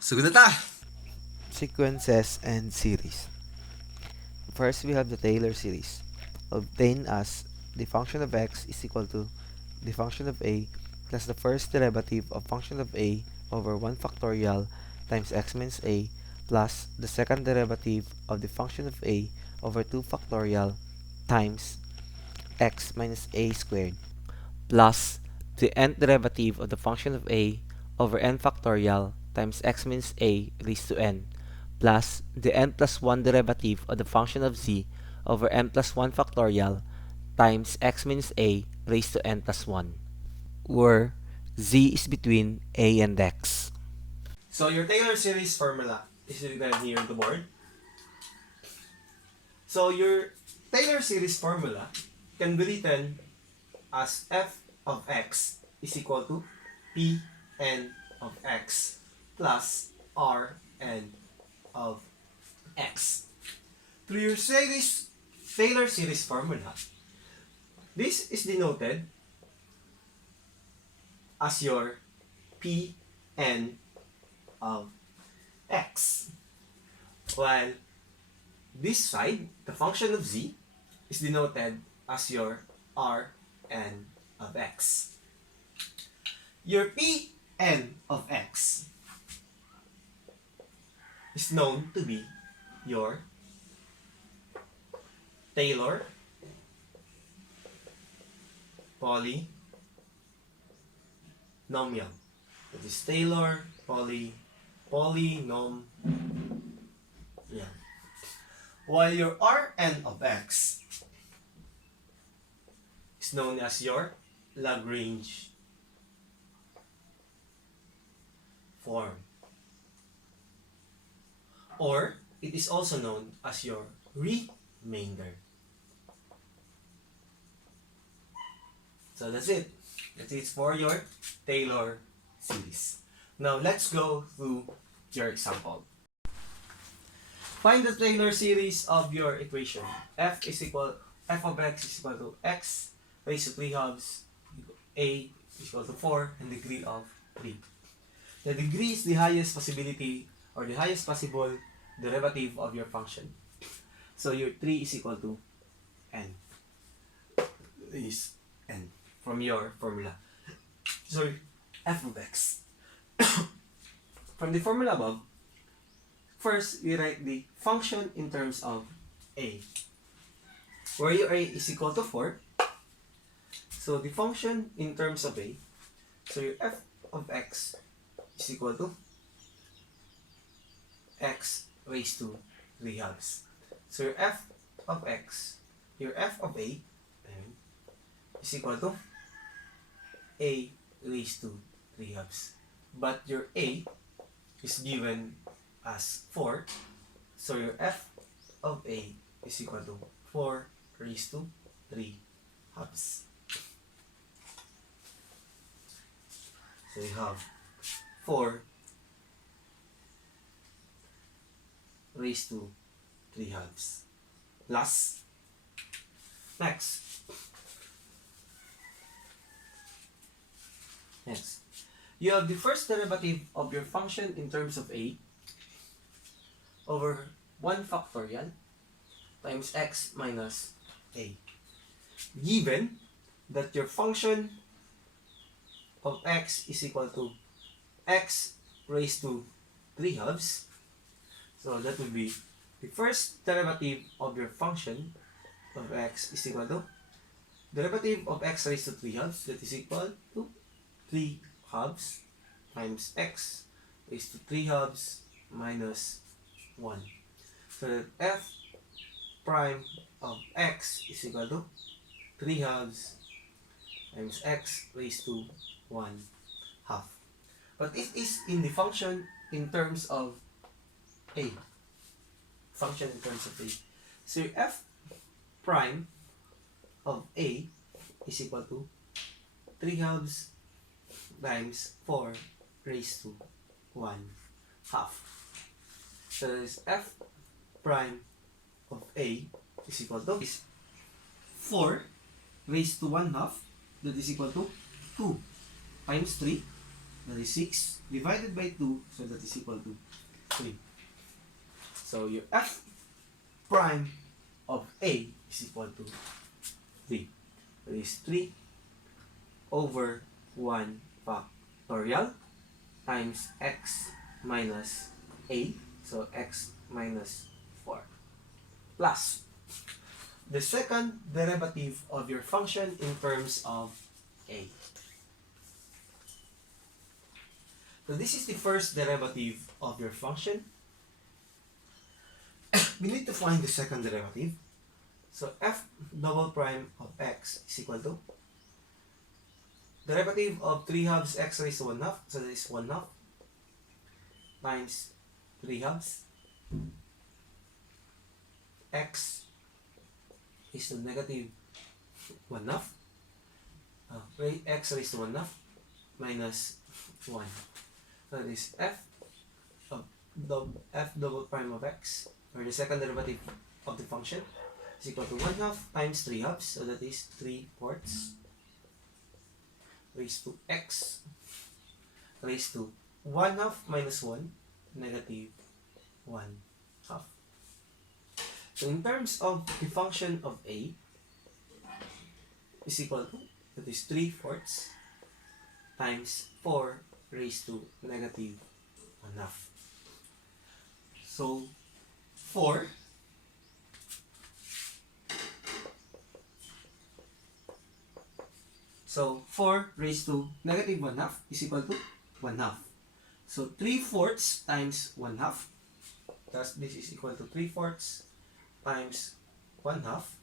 Sugod na ta! Sequences and series. First, we have the Taylor series, obtained as the function of x is equal to the function of a plus the first derivative of function of a over 1 factorial times x minus a plus the second derivative of the function of a over 2 factorial times x minus a squared plus the nth derivative of the function of a over n factorial times x minus a raised to n plus the n plus 1 derivative of the function of z over n plus 1 factorial times x minus a raised to n plus 1, where z is between a and x. So your Taylor series formula is written here on the board. So your Taylor series formula can be written as f of x is equal to p n of x plus r n of x. Through your Taylor series formula, this is denoted as your p n of x, while this side, the function of z, is denoted as your r n of x. Your p n of x is known to be your Taylor polynomial. That is Taylor polynomial. While your Rn of x is known as your Lagrange form. Or it is also known as your remainder. So that's it. That's it for your Taylor series. Now let's go through your example. Find the Taylor series of your equation. F of x is equal to x raised to 3 halves, a is equal to 4, and degree of 3. The degree is the highest possibility or the highest possible derivative of your function. So your 3 is equal to n. Is n from your formula. Sorry, f of x. From the formula above, first we write the function in terms of a, where your a is equal to 4. So the function in terms of a, so your f of x is equal to x raised to 3 halves. So your f of x, your f of a is equal to a raised to 3 halves. But your a is given as 4. So your f of a is equal to 4 raised to 3 halves. So you have 4 raised to 3 halves. Plus, next, you have the first derivative of your function in terms of a over 1 factorial times x minus a. Given that your function of x is equal to x raised to 3 halves, so that would be the first derivative of your function of x is equal to derivative of x raised to 3 halves, that is equal to 3 halves times x raised to 3 halves minus 1. So that f prime of x is equal to 3 halves times x raised to 1 half. But it is in the function in terms of a. Function in terms of a. So f prime of a is equal to 3 halves times 4 raised to 1 half. So that is f prime of a is equal to 4 raised to 1 half, that is equal to 2 times 3, that is 6 divided by 2, so that is equal to 3. So your f prime of A is equal to 3. That is 3 over 1 factorial times x minus A, so x minus 4, plus the second derivative of your function in terms of A. So this is the first derivative of your function. We need to find the second derivative. So f double prime of x is equal to derivative of 3 halves x raised to 1 half, so that is 1 half times 3 halves x is to negative 1 half, x raised to 1 half minus 1. So that is f double prime of x, or the second derivative of the function, is equal to 1 half times 3 halves, so that is 3/4 raised to x raised to 1 half minus 1, negative 1 half. So in terms of the function of A is equal to, that is 3/4 times 4 raised to negative 1 half. So 4 raised to negative 1 half is equal to 1 half. So 3/4 times 1 half, thus this is equal to 3/4 times 1 half.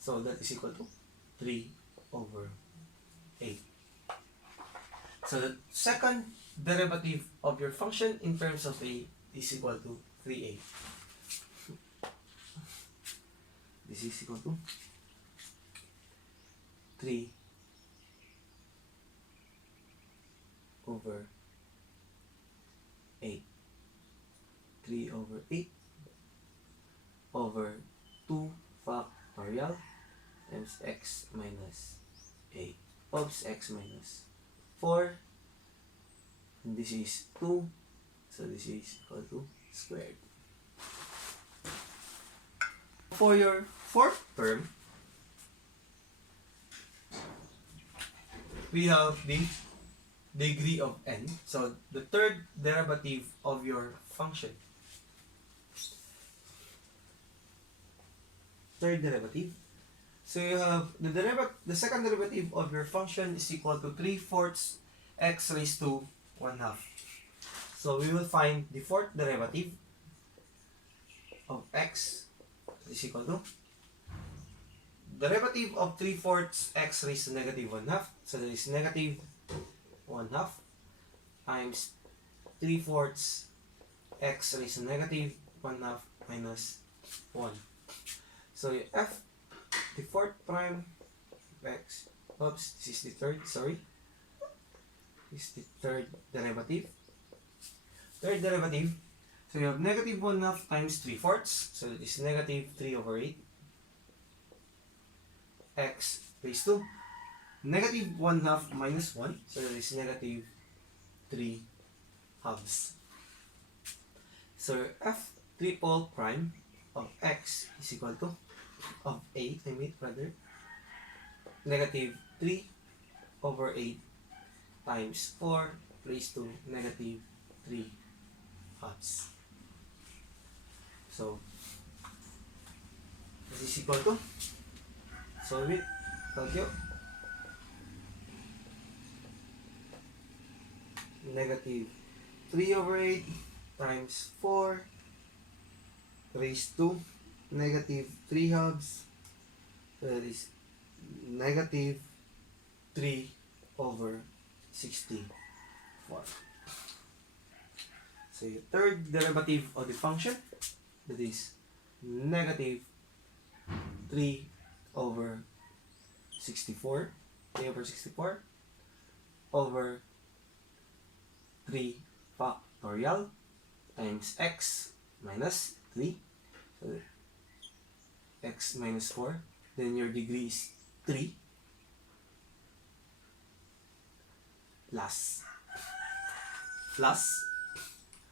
So that is equal to 3/8. So the second derivative of your function in terms of A is equal to 3/8. This is equal to 3/8. 3/8 over 2 factorial times x minus 8 oops, x minus 4, and this is 2, so this is equal to squared. For your fourth term, we have the degree of n, so the third derivative of your function. Third derivative. So you have the second derivative of your function is equal to 3/4 x raised to 1 half. So we will find the fourth derivative of x is equal to derivative of 3/4 x raised to negative 1 half. So that is negative 1 half times 3/4 x raised to negative 1 half minus 1. So you f the fourth prime of x, oops, this is the third, sorry. This is the third derivative. Third derivative, so you have negative 1 half times 3/4, so that is negative 3/8 x raised to negative 1 half minus 1, so that is negative 3 halves. So f triple prime of x is equal to, of A, I mean rather, negative 3/8 times 4 raised to negative 3 halves. So this is equal to, solve it, calculate, negative 3/8 times 4 raised to negative 3 halves, so that is negative 3/64. So your third derivative of the function, that is negative 3/64 over 3 factorial times x minus 3, so x minus 4, then your degree is 3 plus plus,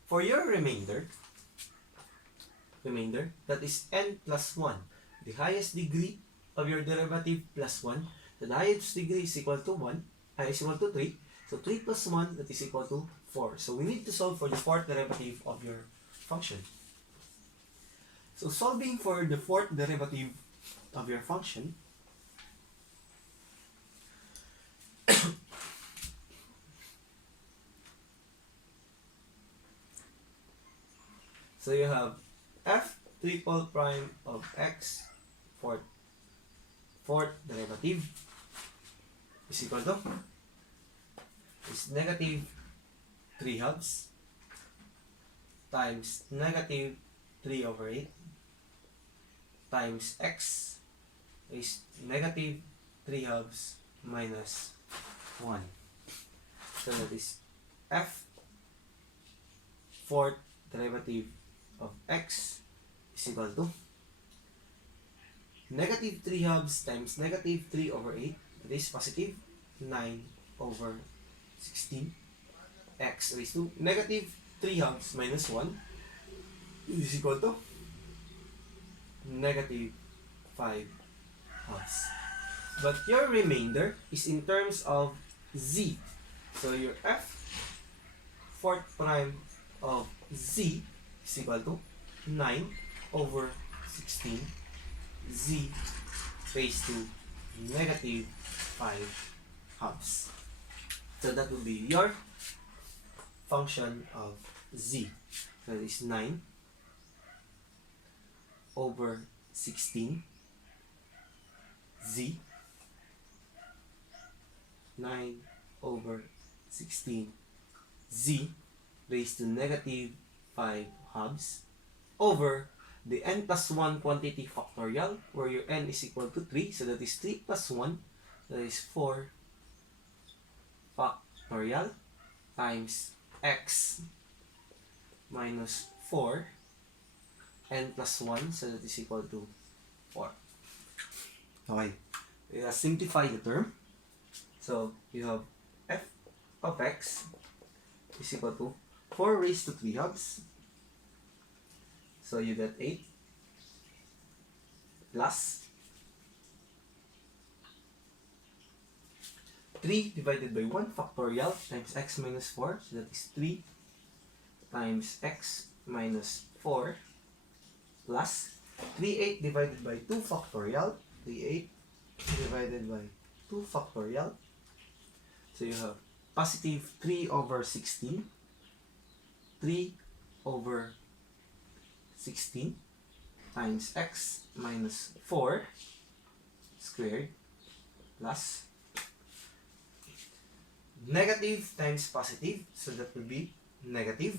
for your remainder, that is n plus 1, the highest degree of your derivative plus 1, so the highest degree is equal to 1, is equal to 3, so 3 plus 1, that is equal to 4. So we need to solve for the fourth derivative of your function. So solving for the fourth derivative of your function, so you have f triple prime of x fourth derivative is equal to is negative 3 halves times negative 3 over 8 times x is negative 3 halves minus 1. So that is f fourth derivative of x is equal to negative 3 halves times negative 3 over 8, that is positive 9 over 16, x raised to negative 3 halves minus 1 is equal to negative 5 halves. But your remainder is in terms of z. So your f fourth prime of z is equal to 9 over 16 z raised to negative 5 halves. So that will be your function of z. So that is 9 over 16 z, 9 over 16 z raised to negative 5 halves over the n plus 1 quantity factorial, where your n is equal to 3, so that is 3 plus 1, that is 4 factorial times x minus 4 n plus 1, so that is equal to 4. Okay, simplify the term. So you have f of x is equal to 4 raised to 3 halves. So you get 8 plus 3 divided by 1 factorial times x minus 4. So that is 3 times x minus 4 plus 3/8 divided by 2 factorial. 3/8 divided by 2 factorial. So you have positive 3 over 16. 3 over 16 times x minus 4 squared plus negative times positive, so that will be negative.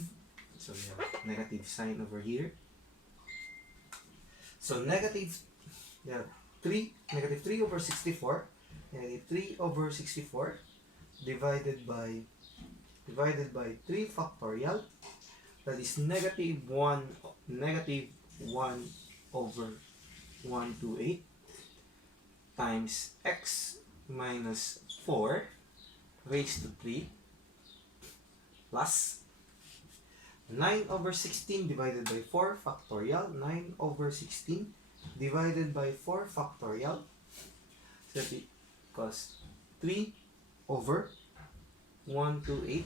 So we have negative sign over here. So negative 3 over 64, negative 3 over 64 divided by 3 factorial, that is negative 1 over 128 times x minus 4 raised to 3 plus 9 over 16 divided by 4 factorial. 9 over 16 divided by 4 factorial, so that equals 3 over 128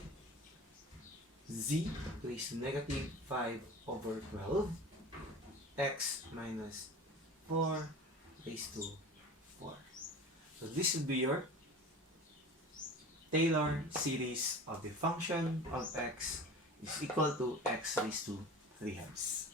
z raised to negative 5 over 12 x minus 4 raised to 4. So this will be your Taylor series of the function of x is equal to x raised to 3 halves.